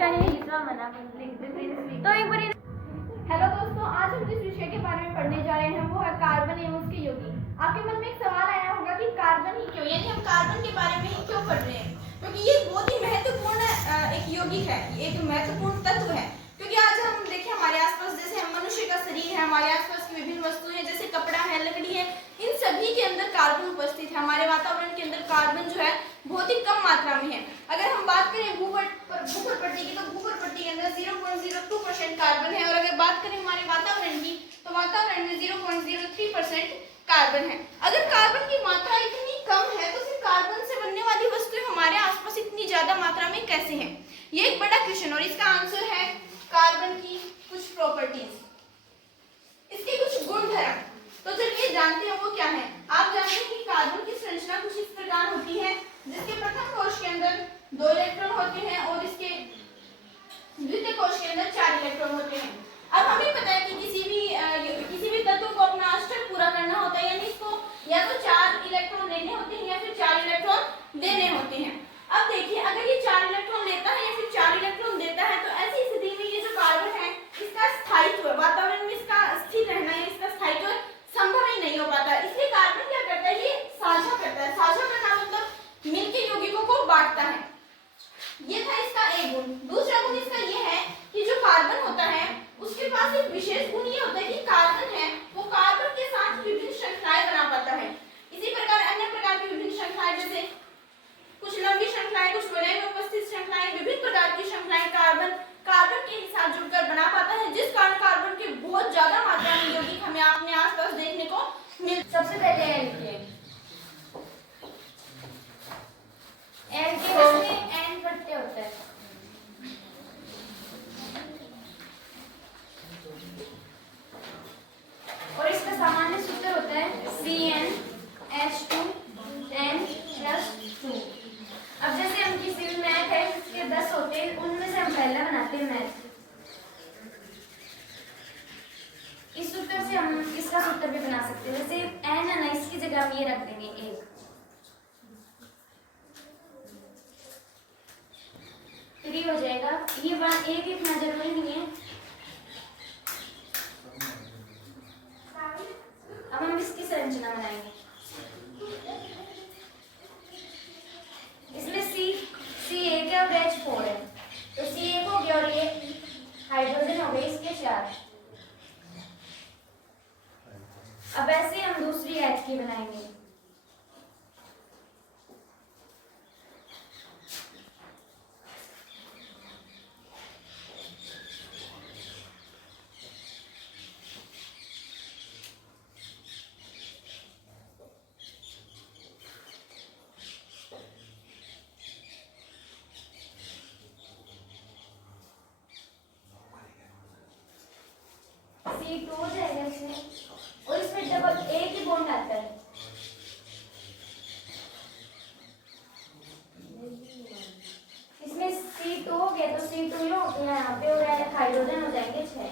तो एक बार हेलो दोस्तों, आज हम जिस विषय के बारे में पढ़ने जा रहे हैं वो है कार्बन एवं उसके यौगिक। आपके मन में एक सवाल आया होगा कि कार्बन ही क्यों, यानी हम कार्बन के बारे में ही क्यों पढ़ रहे हैं, क्योंकि ये बहुत ही महत्वपूर्ण एक यौगिक है, एक महत्वपूर्ण तत्व है। क्योंकि आज हम देखें हमारे आसपास, जैसे हम मनुष्य का शरीर है, हमारे आसपास की विभिन्न वस्तुएं हैं, जैसे कपड़ा है, लकड़ी है, इन सभी के अंदर कार्बन उपस्थित है। हमारे वातावरण के अंदर कार्बन जो है बहुत ही कम मात्रा में है। अगर हम बात करें भूगर्भ पट्टी की, तो भूगर्भ पट्टी के अंदर 0.02% कार्बन है, और अगर बात करें हमारे वातावरण की, तो वातावरण में 0.03% कार्बन है। अगर कार्बन की मात्रा इतनी कम है तो फिर कार्बन से बनने वाली वस्तुएं हमारे आसपास इतनी ज्यादा मात्रा में कैसे हैं? ये एक बड़ा क्वेश्चन, और इसका आंसर है कार्बन की कुछ प्रॉपर्टीज, इसके कुछ गुणधर्म। तो चलिए जानते हैं वो क्या है। आप जानते हैं कि कार्बन की संरचना कुछ इस प्रकार होती है, जिसके प्रथम कोश के अंदर 2 इलेक्ट्रॉन होते हैं और इसके द्वितीय कोश के अंदर 4 इलेक्ट्रॉन होते हैं। अब हमें पता है कि किसी भी तत्व को अपना अष्टक पूरा करना होता है, यानी इसको या तो 4 इलेक्ट्रॉन लेने होते हैं या फिर 4 इलेक्ट्रॉन देने होते हैं। अब देखिए, अगर ये 4 इलेक्ट्रॉन लेता है या फिर 4 इलेक्ट्रॉन देता है, तो ऐसी स्थिति में ये जो कार्बन है इसका स्थायित्व, वातावरण में इसका स्थिर रहना या इसका स्थायित्व संभव ही नहीं हो पाता। इसलिए कार्बन क्या करता है, ये साझा करता है। साझा करना मतलब मिलके यौगिकों को बांटता है। ये था इसका एक गुण। दूसरा गुण इसका ये है कि जो कार्बन होता है उसके पास एक विशेष गुण ये होता है कि कार्बन है वो कार्बन के साथ विभिन्न श्रृंखलाएं बना पाता है। इसी प्रकार अन्य प्रकार की विभिन्न श्रृंखलाएं, जैसे कुछ लंबी श्रृंखलाएं, कुछ वलय में उपस्थित श्रृंखलाएं, विभिन्न प्रकार की श्रृंखलाएं कार्बन के साथ जुड़कर बना पाता है, जिस कारण कार्बन के बहुत ज्यादा मात्रा में यौगिक हमें अपने आसपास देखने को मिल। सबसे पहले एल्केन में एन प्रत्यय होता है। और इसका सामान्य सूत्र होता है CnH2n+2। अब जैसे हम किसी भी मैथ है जिसके 10 होते हैं, उनमें से हम पहला बनाते हैं मैथ। इस सूत्र से हम इसका सूत्र भी बना सकते हैं। जैसे n है ना, इसकी जगह हम ये रख देंगे 1। 3 हो जाएगा। ये बात एक इतना जरूरी नहीं है। अब हम इसकी संरचना बनाएंगे। इसमें C1 है और H4 है, तो C1 हो गया और ये हाइड्रोजन हो गए, इसके 4। अब ऐसे हम दूसरी H की बनाएंगे। C2 हो जाएगा इसमें, और इसमें डबल एक ही बॉन्ड आता है। इसमें C2 हो गया तो C2 यहाँ पे हो रहा है, हाइड्रोजन हो जाएंगे 6।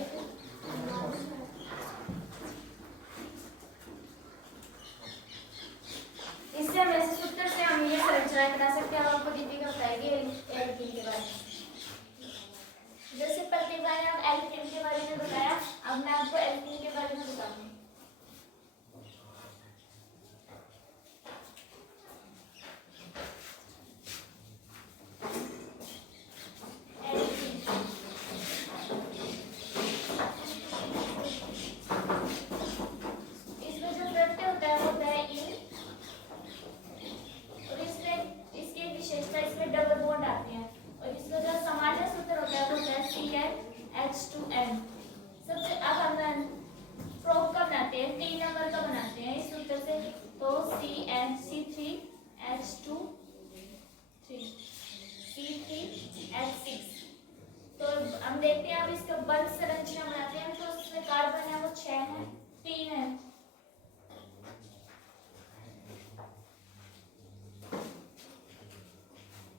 इससे हम ऐसे सूत्र से हम ये संरचना बना सकते हैं। हम आपको दीपिका बताएगी एल्केन के बारे में। जैसे प्रतिभा ने आप एल्केन के बारे में बताया, अब मैं आपको एल्केन के बारे में बताऊंगी। इसमें जो प्रत्यय होता है वो होता है इन, और इसमें इसकी विशेषता, इसमें डबल बॉन्ड आते हैं, और इसका जो सामान्य सूत्र होता है वो होता है CnH2n। सबसे अब हम प्रोब का बनाते हैं, 3 नंबर का बनाते हैं इस सूत्र से, तो C3H6। तो हम देखते हैं, अब इसका बल संरचना बनाते हैं, तो इसमें कार्बन है वो 6 है, 3 है।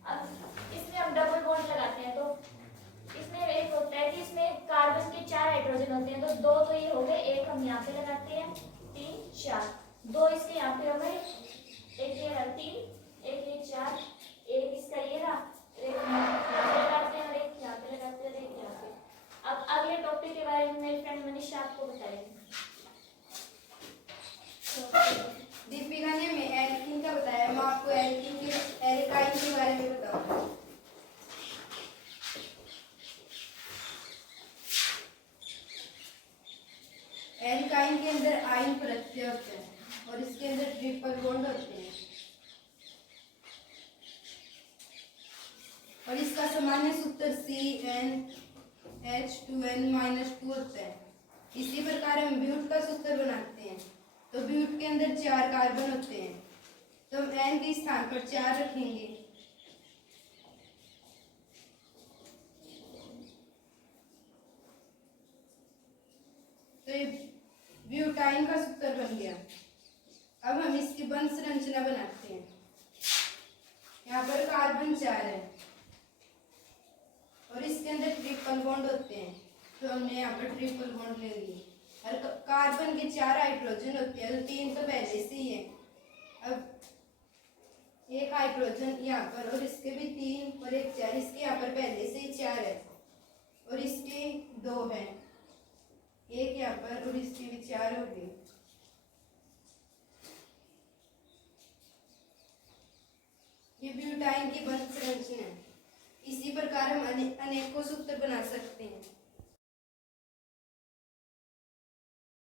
अब इसमें हम डबल बॉन्ड लगाते हैं, तो इसमें एक होता है कि इसमें कार्बन के 4 हाइड्रोजन होते हैं, तो 2 तो ये हो गए, एक हम यहाँ पे लगाते हैं, 3 4, 2 इसके यहाँ पे हो गए, एक ये रहा 3, एक ये 4, एक इसका ये रहा, एक यहाँ पे लगाते हैं और एक यहाँ पे एल्काइन के अंदर आयन प्रत्यय होते हैं और इसके अंदर ट्रिपल बॉन्ड होते हैं और इसका सामान्य सूत्र CnH2n-2 होता है। इसी प्रकार हम ब्यूट का सूत्र बनाते हैं। तो ब्यूट के अंदर 4 कार्बन होते हैं, तो हम n के स्थान पर 4 रखेंगे। तो ये ब्यूटाइन का सूत्र बन गया। अब हम इसकी बंध संरचना बनाते हैं। यहाँ पर कार्बन 4 है और इसके अंदर ट्रिपल बॉन्ड होते हैं, तो हमने यहाँ पर ट्रिपल बॉन्ड ले लिए। और कार्बन के 4 हाइड्रोजन होते हैं, तो 3 तो पहले से ही है। अब एक हाइड्रोजन यहाँ पर और इसके भी 3 और एक 4, इसके यहाँ पर पहले से ही 4 है और इसके 2 है, एक यहाँ पर और इसके भी 4 हो गए। ये ब्यूटाइन की बंध संरचना है। इसी प्रकार हम अनेकों सूत्र बना सकते हैं।